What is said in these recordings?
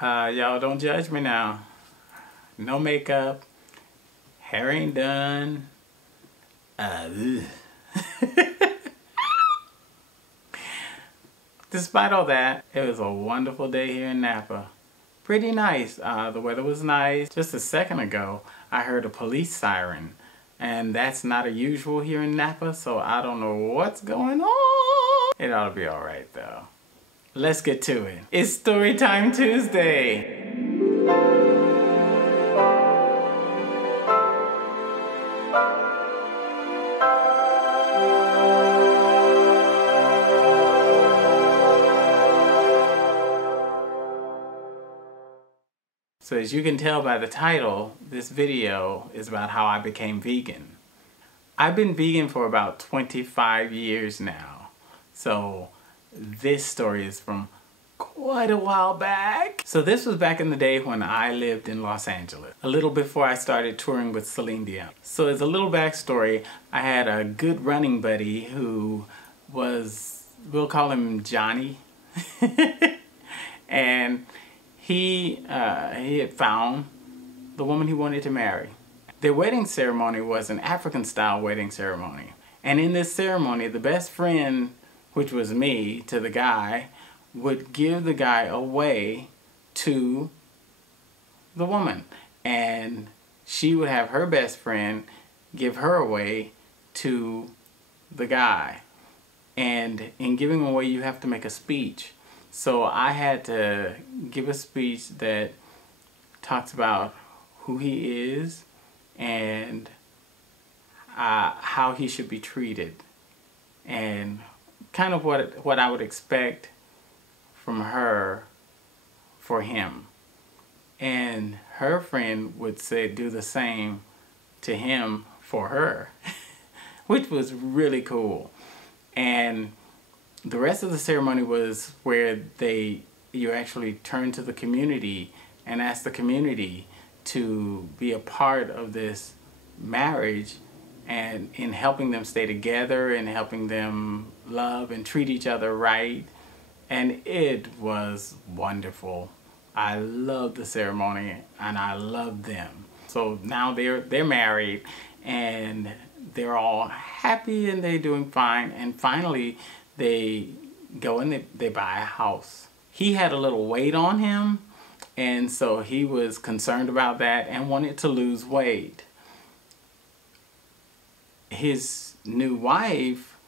Y'all don't judge me now. No makeup. Hair ain't done. Despite all that, it was a wonderful day here in Napa. Pretty nice. The weather was nice. Just a second ago, I heard a police siren. And that's not unusual here in Napa, so I don't know what's going on. It ought to be alright though. Let's get to it. It's Storytime Tuesday. So as you can tell by the title, this video is about how I became vegan. I've been vegan for about 25 years now. So this story is from quite a while back. So this was back in the day when I lived in Los Angeles, a little before I started touring with Celine Dion. So as a little backstory, I had a good running buddy who was, we'll call him Johnny. And he had found the woman he wanted to marry. Their wedding ceremony was an African-style wedding ceremony. And in this ceremony, the best friend, which was me, to the guy, would give the guy away to the woman. And she would have her best friend give her away to the guy. And in giving away, you have to make a speech. So I had to give a speech that talks about who he is and how he should be treated, and kind of what I would expect from her for him. And her friend would say do the same to him for her, which was really cool. And the rest of the ceremony was where you actually turn to the community and ask the community to be a part of this marriage and in helping them stay together and helping them love and treat each other right. And it was wonderful. I loved the ceremony and I loved them. So now they're married and they're all happy and they're doing fine. And finally, they go and they buy a house. He had a little weight on him, and so he was concerned about that and wanted to lose weight. His new wife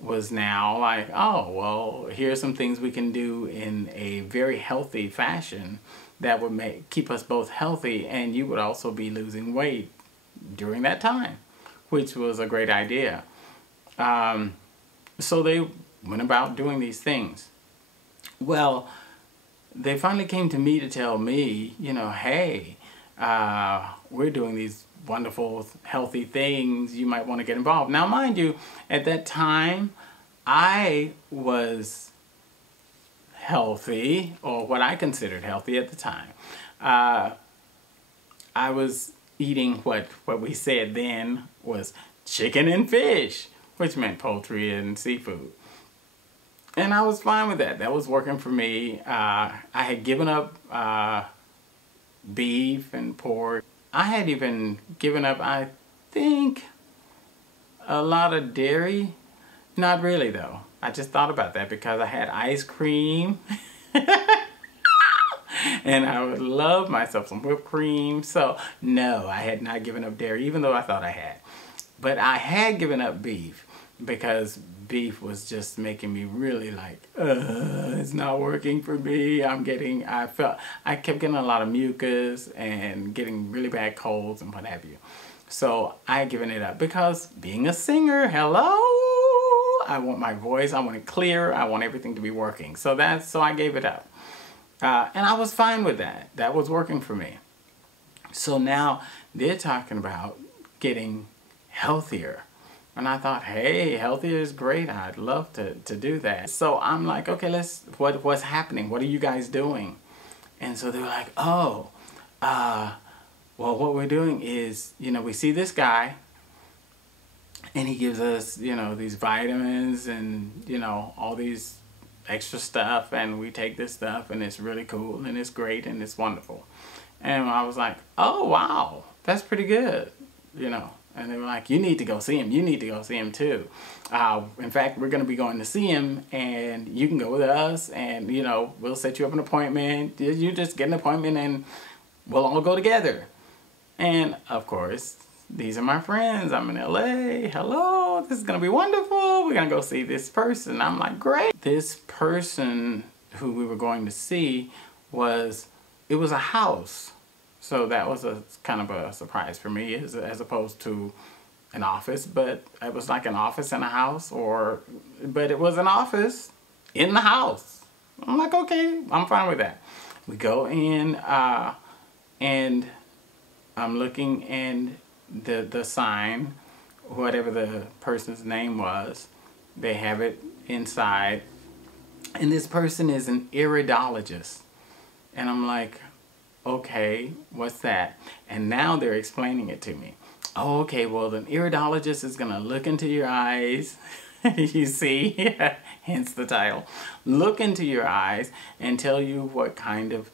was now like, oh, well, here's some things we can do in a very healthy fashion that would keep us both healthy, and you would also be losing weight during that time, which was a great idea. So they went about doing these things. Well, they finally came to me to tell me, you know, hey, we're doing these wonderful, healthy things. You might want to get involved. Now, mind you, at that time, I was healthy, or what I considered healthy at the time. I was eating what we said then was chicken and fish, which meant poultry and seafood. And I was fine with that. That was working for me. I had given up beef and pork. I had even given up, I think, a lot of dairy. Not really, though. I just thought about that because I had ice cream. And I would love myself some whipped cream. So, no, I had not given up dairy, even though I thought I had. But I had given up beef because beef was just making me really like, it's not working for me. I kept getting a lot of mucus and getting really bad colds and what have you. So I had given it up because being a singer, hello, I want my voice, I want it clear, I want everything to be working. So I gave it up. And I was fine with that. That was working for me. So now they're talking about getting healthier. And I thought, hey, healthier is great. I'd love to do that. So I'm like, okay, what's happening? What are you guys doing? And so they were like, oh, well, what we're doing is, you know, we see this guy and he gives us, you know, these vitamins and, you know, all these extra stuff, and we take this stuff, and it's really cool, and it's great, and it's wonderful. And I was like, oh, wow, that's pretty good, you know. And they were like, you need to go see him. You need to go see him too. In fact, we're going to be going to see him, and you can go with us, and, you know, we'll set you up an appointment. You just get an appointment, and we'll all go together. And, of course, these are my friends. I'm in LA. Hello, this is going to be wonderful. We're going to go see this person. I'm like, great. This person who we were going to see it was a house. So that was a kind of a surprise for me as opposed to an office. But it was like an office in a house, but it was an office in the house. I'm like, okay, I'm fine with that. We go in, and I'm looking, and the sign, whatever the person's name was, they have it inside. And this person is an iridologist. And I'm like, okay, what's that? And now they're explaining it to me. Oh, okay, well, an iridologist is going to look into your eyes. You see, hence the title. Look into your eyes and tell you what kind of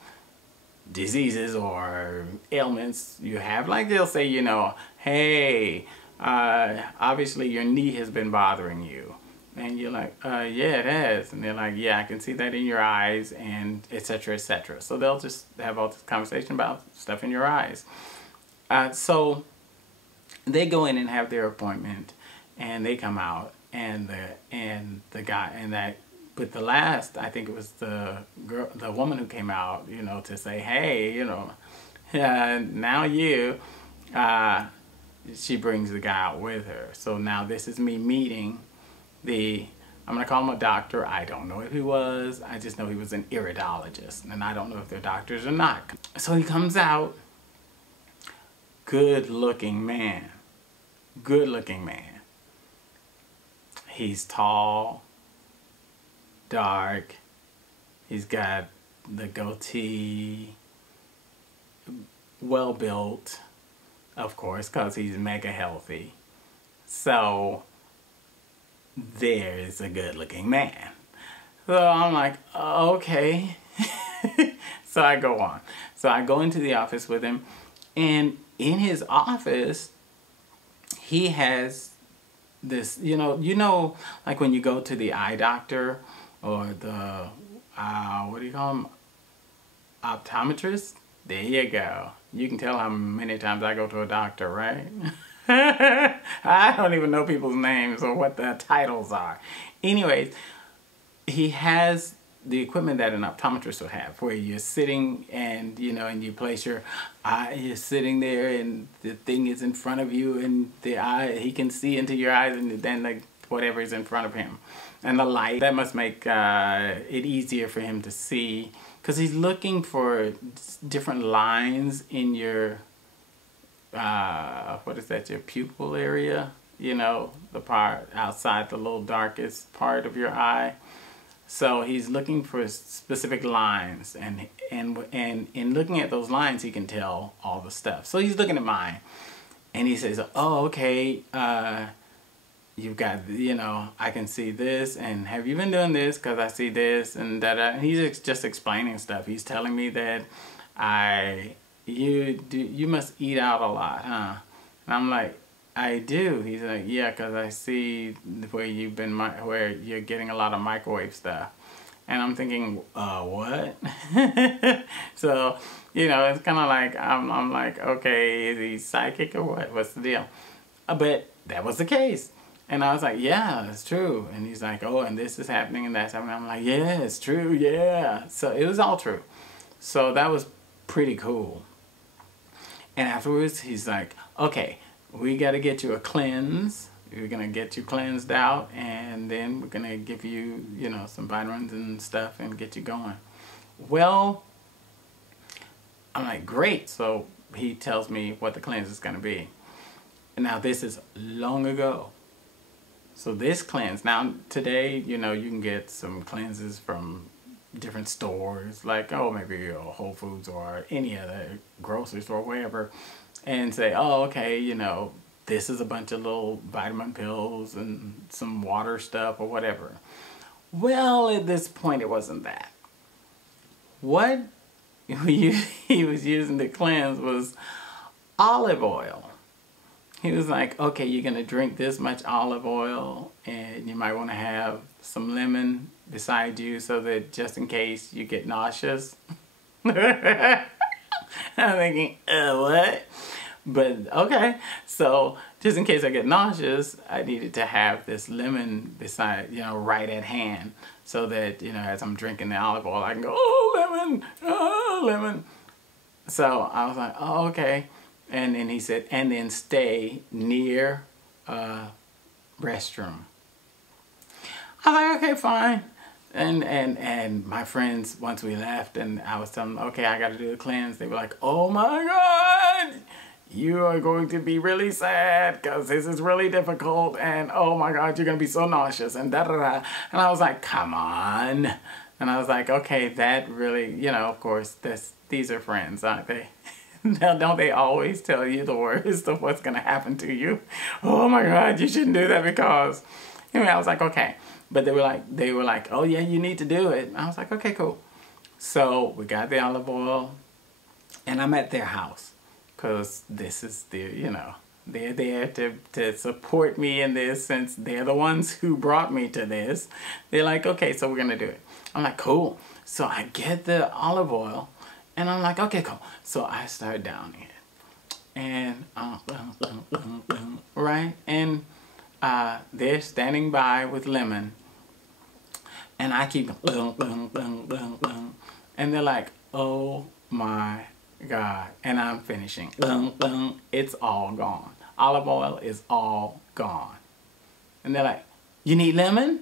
diseases or ailments you have. Like they'll say, you know, hey, obviously your knee has been bothering you. And you're like, yeah, it has. And they're like, yeah, I can see that in your eyes, and et cetera, et cetera. So they'll just have all this conversation about stuff in your eyes. So they go in and have their appointment, and they come out, and the guy, and that, but the last, I think it was the woman who came out, you know, to say, hey, you know, now she brings the guy out with her. So now this is me meeting I'm going to call him a doctor. I don't know if he was. I just know he was an iridologist. And I don't know if they're doctors or not. So he comes out. Good looking man. Good looking man. He's tall. Dark. He's got the goatee. Well built. Of course, because he's mega healthy. So there's a good looking man. So I'm like, okay. So I go on. So I go into the office with him, and in his office, he has this, you know, like when you go to the eye doctor or the, what do you call them? Optometrist? There you go. You can tell how many times I go to a doctor, right? I don't even know people's names or what the titles are. Anyways, he has the equipment that an optometrist would have, where you're sitting and, you know, and you place your eye, you're sitting there and the thing is in front of you, and the eye, he can see into your eyes, and then like whatever is in front of him. And the light, that must make it easier for him to see, because he's looking for different lines in your what is that, your pupil area, you know, the part outside the little darkest part of your eye. So he's looking for specific lines, and in looking at those lines, he can tell all the stuff. So he's looking at mine, and he says, oh, okay, you've got, you know, I can see this, and have you been doing this, because I see this, and that. And he's just explaining stuff. He's telling me that you must eat out a lot, huh? And I'm like, I do. He's like, yeah, because I see where you're getting a lot of microwave stuff. And I'm thinking, what? So, you know, it's kind of like, I'm like, okay, is he psychic or what? What's the deal? But that was the case. And I was like, yeah, it's true. And he's like, oh, and this is happening and that's happening. I'm like, yeah, it's true, yeah. So it was all true. So that was pretty cool. And afterwards, he's like, okay, we got to get you a cleanse. We're going to get you cleansed out, and then we're going to give you, you know, some vitamins and stuff and get you going. Well, I'm like, great. So he tells me what the cleanse is going to be. And now this is long ago. So this cleanse, now today, you know, you can get some cleanses from different stores, like, oh, maybe Whole Foods or any other grocery store, wherever, and say, oh, okay, you know, this is a bunch of little vitamin pills and some water stuff or whatever. Well, at this point, it wasn't that. What he was using to cleanse was olive oil. He was like, okay, you're going to drink this much olive oil, and you might want to have some lemon beside you so that just in case you get nauseous. I'm thinking, what? But okay, so just in case I get nauseous, I needed to have this lemon beside, right at hand, so that, as I'm drinking the olive oil, I can go, oh, lemon. So I was like, oh, okay. And then he said, and then stay near a restroom. I was like, okay, fine. And my friends, once we left and I was telling them, okay, I got to do the cleanse, they were like, oh my God, you are going to be really sad because this is really difficult, and oh my God, you're going to be so nauseous, and da-da-da. And I was like, come on. And I was like, okay, that really, of course, these are friends, aren't they? Now, don't they always tell you the worst of what's going to happen to you? Oh my God, you shouldn't do that because... Anyway, I was like, okay. But they were like, oh yeah, you need to do it. I was like, okay, cool. So we got the olive oil, and I'm at their house because this is their, they're there to support me in this since they're the ones who brought me to this. They're like, okay, so we're going to do it. I'm like, cool. So I get the olive oil, and I'm like, okay, cool. So I start down here, and right, and they're standing by with lemon, and I keep and they're like, oh my God, and I'm finishing. It's all gone. Olive oil is all gone, and they're like, you need lemon?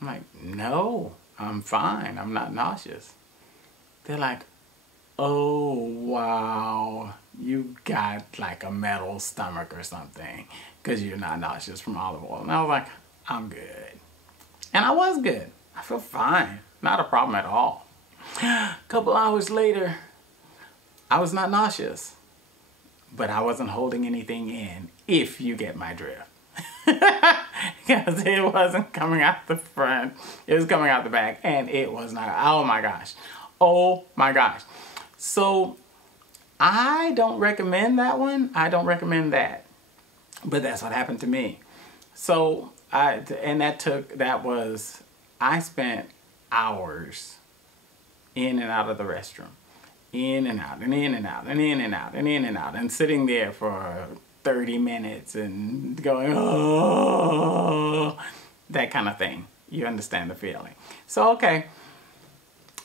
I'm like, no, I'm fine. I'm not nauseous. They're like, oh wow, you got like a metal stomach or something because you're not nauseous from olive oil. And I was like, I'm good. And I was good. I feel fine. Not a problem at all. A couple hours later, I was not nauseous, but I wasn't holding anything in, if you get my drift. Because it wasn't coming out the front. It was coming out the back, and it was not. Oh my gosh. Oh my gosh. So I don't recommend that one. I don't recommend that. But that's what happened to me. So I spent hours in and out of the restroom. In and out, and in and out, and in and out, and in and out, and sitting there for 30 minutes and going, oh, that kind of thing. You understand the feeling. So, okay,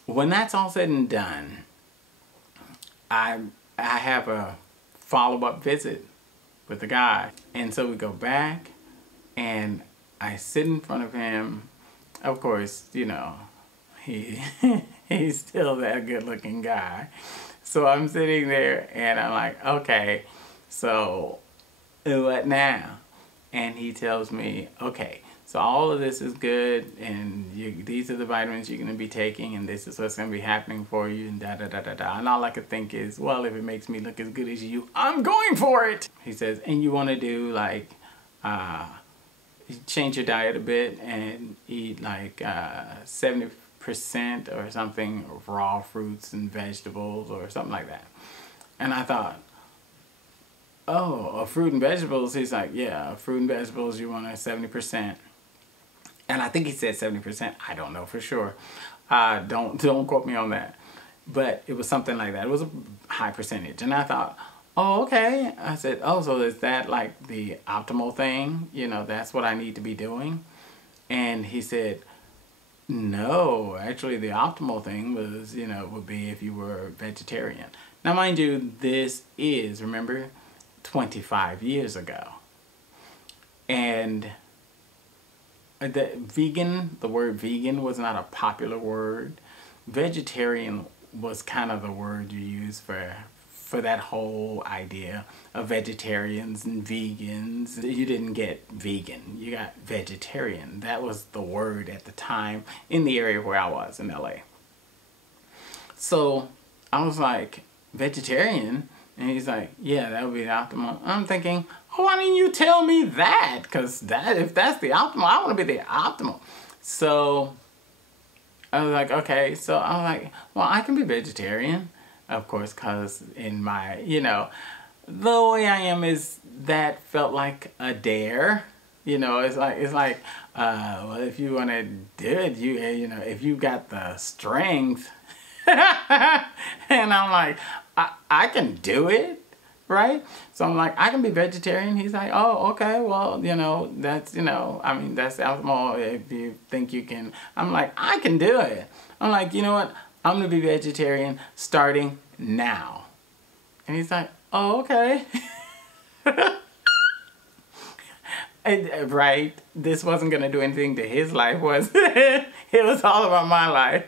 when that's all said and done, I have a follow-up visit with the guy. And so we go back, and I sit in front of him. Of course, he's still that good-looking guy. So I'm sitting there, and I'm like, okay, so what now? And he tells me, okay, so all of this is good, and these are the vitamins you're going to be taking, and this is what's going to be happening for you, and da-da-da-da-da. And all I could think is, well, if it makes me look as good as you, I'm going for it! He says, and you want to do, like, change your diet a bit and eat, like, 70% or something of raw fruits and vegetables or something like that. And I thought, oh, fruit and vegetables? He's like, yeah, fruit and vegetables, you want 70%. And I think he said 70%. I don't know for sure. Don't quote me on that. But it was something like that. It was a high percentage. And I thought, oh, okay. I said, oh, so is that like the optimal thing? That's what I need to be doing? And he said, no, actually the optimal thing was, would be if you were vegetarian. Now, mind you, this is, remember, 25 years ago. And the word vegan was not a popular word. Vegetarian was kind of the word you use for that whole idea of vegetarians and vegans. You didn't get vegan, you got vegetarian. That was the word at the time in the area where I was in LA. So I was like, vegetarian? And he's like, yeah, that would be the optimal. I'm thinking, oh, why didn't you tell me that? Because if that's the optimal, I want to be the optimal. So I was like, okay. So I'm like, well, I can be vegetarian, of course, because in my, you know, the way I am is that felt like a dare. You know, it's like, well, if you want to do it, you know, if you got the strength, and I'm like, I can do it, right? So I'm like, I can be vegetarian. He's like, oh, okay, well, you know, that's, you know, I mean, that's optimal if you think you can. I'm like, I can do it. I'm like, you know what? I'm gonna be vegetarian starting now. And he's like, oh, okay. Right? This wasn't going to do anything to his life, was it? It was all about my life.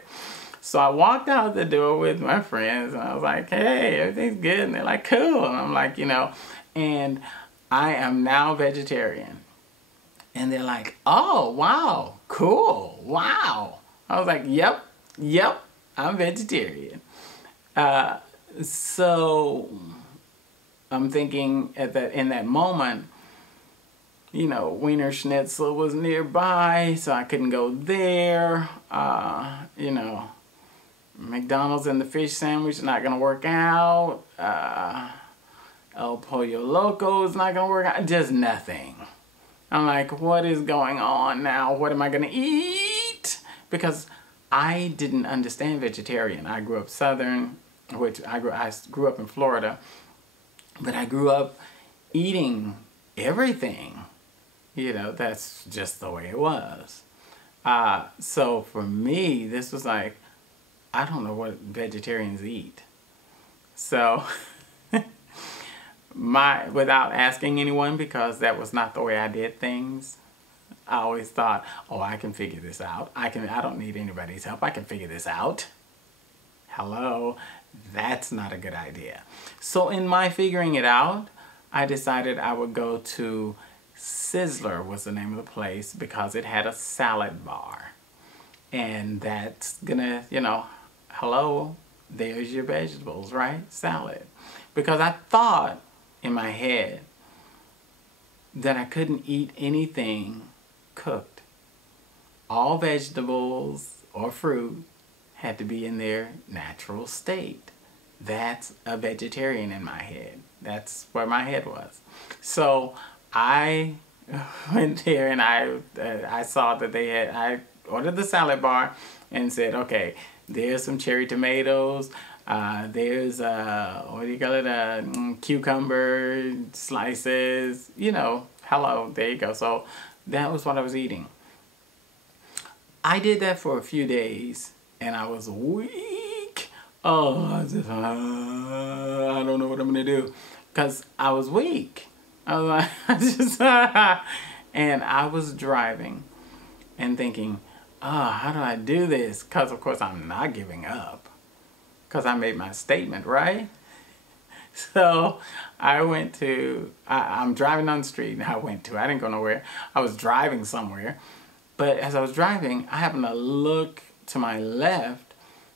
So I walked out the door with my friends, and I was like, hey, everything's good. And they're like, cool. And I'm like, you know, and I am now vegetarian. And they're like, oh, wow, cool, wow. I was like, yep, I'm vegetarian. So I'm thinking in that moment, you know, Wiener Schnitzel was nearby, so I couldn't go there. You know, McDonald's and the fish sandwich is not gonna work out. El Pollo Loco is not gonna work out. Just nothing. I'm like, what is going on now? What am I gonna eat? Because I didn't understand vegetarian. I grew up Southern, which I grew up in Florida, but I grew up eating everything. You know, that's just the way it was. So for me, this was like, I don't know what vegetarians eat. So, without asking anyone, because that was not the way I did things, I always thought, oh, I can figure this out. I don't need anybody's help. I can figure this out. Hello, that's not a good idea. So in my figuring it out, I decided I would go to Sizzler, was the name of the place, because it had a salad bar. And that's gonna, you know, hello, there's your vegetables, right? Salad. Because I thought in my head that I couldn't eat anything cooked. All vegetables or fruit had to be in their natural state. That's a vegetarian in my head. That's where my head was. So I went there and I saw that they had, I ordered the salad bar and said, okay, there's some cherry tomatoes, there's, what do you call it, cucumber slices, you know, hello, there you go. So that was what I was eating. I did that for a few days and I was weak. Oh, I don't know what I'm gonna do, because I was weak. I was like, and I was driving and thinking, oh, how do I do this? Because, of course, I'm not giving up. Because I made my statement, right? So I went to, I'm driving on the street, and I didn't go nowhere. I was driving somewhere. But as I was driving, I happened to look to my left,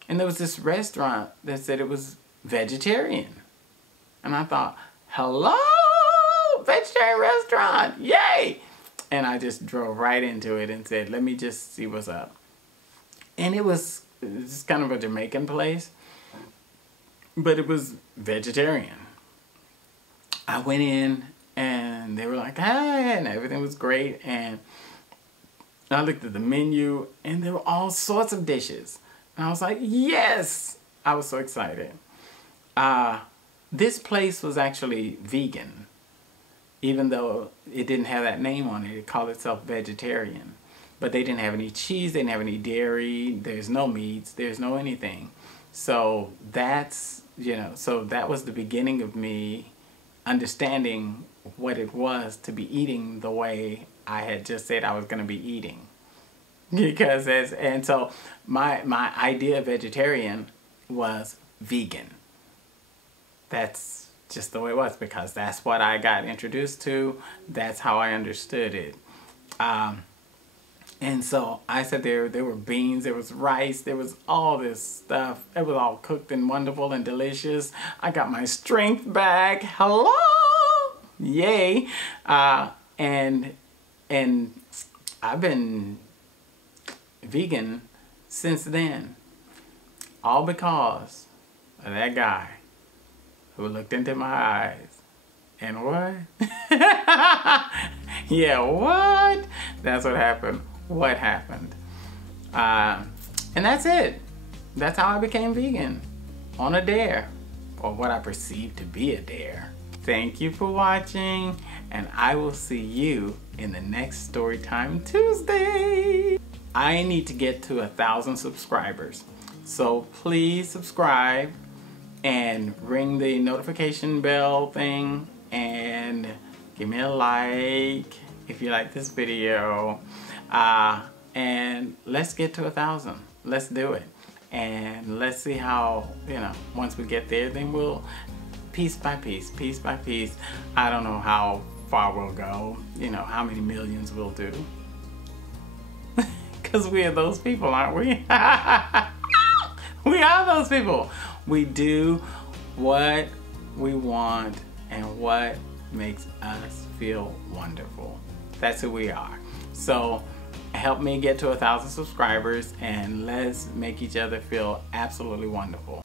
and there was this restaurant that said it was vegetarian. And I thought, hello? Vegetarian restaurant, yay! And I just drove right into it and said, let me just see what's up. And it was just kind of a Jamaican place, but it was vegetarian. I went in and they were like, hey, and everything was great. And I looked at the menu and there were all sorts of dishes. And I was like, yes! I was so excited. This place was actually vegan. Even though it didn't have that name on it, it called itself vegetarian. But they didn't have any cheese, they didn't have any dairy, there's no meats, there's no anything. So that's, you know, so that was the beginning of me understanding what it was to be eating the way I had just said I was going to be eating. Because and so my idea of vegetarian was vegan. That's just the way it was, because that's what I got introduced to. That's how I understood it. And so I said there were beans, there was rice, there was all this stuff. It was all cooked and wonderful and delicious. I got my strength back. Hello! Yay! And I've been vegan since then. All because of that guy who looked into my eyes. And what? Yeah, what? That's what happened. What happened? And that's it. That's how I became vegan. On a dare. Or what I perceived to be a dare. Thank you for watching. And I will see you in the next Storytime Tuesday. I need to get to 1,000 subscribers. So please subscribe and ring the notification bell thing and give me a like if you like this video. And let's get to 1,000. Let's do it. And let's see how, once we get there, then we'll piece by piece. I don't know how far we'll go, how many millions we'll do. Because we are those people, aren't we? We are those people. We do what we want and what makes us feel wonderful. That's who we are. So help me get to 1,000 subscribers and let's make each other feel absolutely wonderful.